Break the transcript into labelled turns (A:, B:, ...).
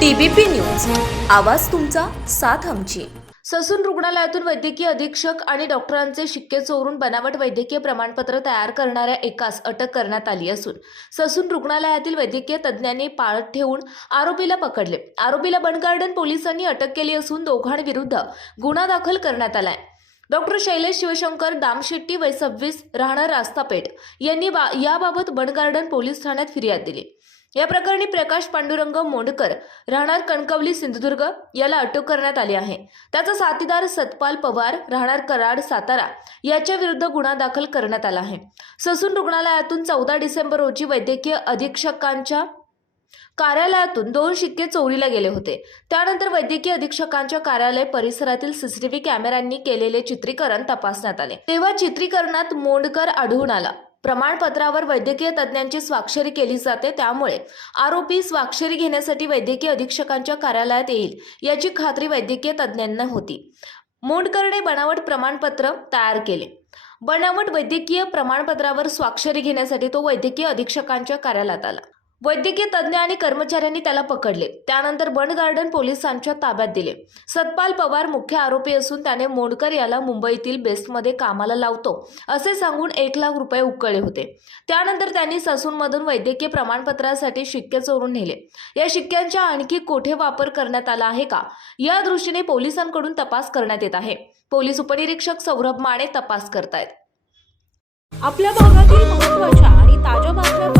A: TBP news. आवाज तुमचा साथ आमची.
B: ससून रुग्णालयातून वैद्यकीय अधीक्षक आणि डॉक्टरांचे शिक्के चोरून बनावट वैद्यकीय प्रमाणपत्र तयार करणाऱ्या एकास अटक करण्यात आली असून ससून रुग्णालयातील वैद्यकीय तज्ज्ञांनी पाळत ठेवून आरोपीला पकडले. आरोपीला बनगार्डन पोलिसांनी अटक केली असून दोघांविरुद्ध गुन्हा दाखल करण्यात आलाय. डॉक्टर शैलेश शिवशंकर दामशेट्टी वय सव्वीस राहणार रास्तापेठ यांनी बा- याबाबत बनगार्डन पोलीस ठाण्यात फिर्याद दिली. या प्रकरणी प्रकाश पांडुरंग मोंडकर राहणार कणकवली सिंधुदुर्ग याला अटक करण्यात आली आहे. त्याचा साथीदार सतपाल पवार राहणार कराड सातारा याच्या विरुद्ध गुन्हा दाखल करण्यात आला आहे. ससून रुग्णालयातून चौदा डिसेंबर रोजी वैद्यकीय अधीक्षकांच्या कार्यालयातून दोन शिक्के चोरीला गेले होते. त्यानंतर वैद्यकीय अधीक्षकांच्या कार्यालय परिसरातील सीसीटीव्ही कॅमेऱ्यांनी केलेले चित्रीकरण तपासण्यात आले. तेव्हा चित्रीकरणात मोंडकर आढळून आला. प्रमाणपत्रावर वैद्यकीय तज्ज्ञांची स्वाक्षरी केली जाते. त्यामुळे आरोपी स्वाक्षरी घेण्यासाठी वैद्यकीय अधीक्षकांच्या कार्यालयात येईल याची खात्री वैद्यकीय तज्ज्ञांना होती. मोंडकरने बनावट प्रमाणपत्र तयार केले. बनावट वैद्यकीय प्रमाणपत्रावर स्वाक्षरी घेण्यासाठी तो वैद्यकीय अधीक्षकांच्या कार्यालयात आला. वैद्यकीय तज्ज्ञ आणि कर्मचाऱ्यांनी त्याला पकडले. त्यानंतर बंड गार्डन पोलिसांच्या ताब्यात दिले. सतपाल पवार मुख्य आरोपी असून त्याने मोंडकर याला मुंबईतील बेस्टमध्ये कामाला लावतो असे सांगून एक लाख रुपये उकळले होते. त्यानंतर त्यांनी ससूनमधून वैद्यकीय प्रमाणपत्रासाठी शिक्के चोरून नेले. या शिक्क्यांचा आणखी कोठे वापर करण्यात आला आहे का? या दृष्टीने पोलिसांकडून तपास करण्यात येत आहे. पोलीस उपनिरीक्षक सौरभ माने तपास करतायत.
C: आपल्या भागातील महत्त्वाच्या आणि ताज्या बातम्या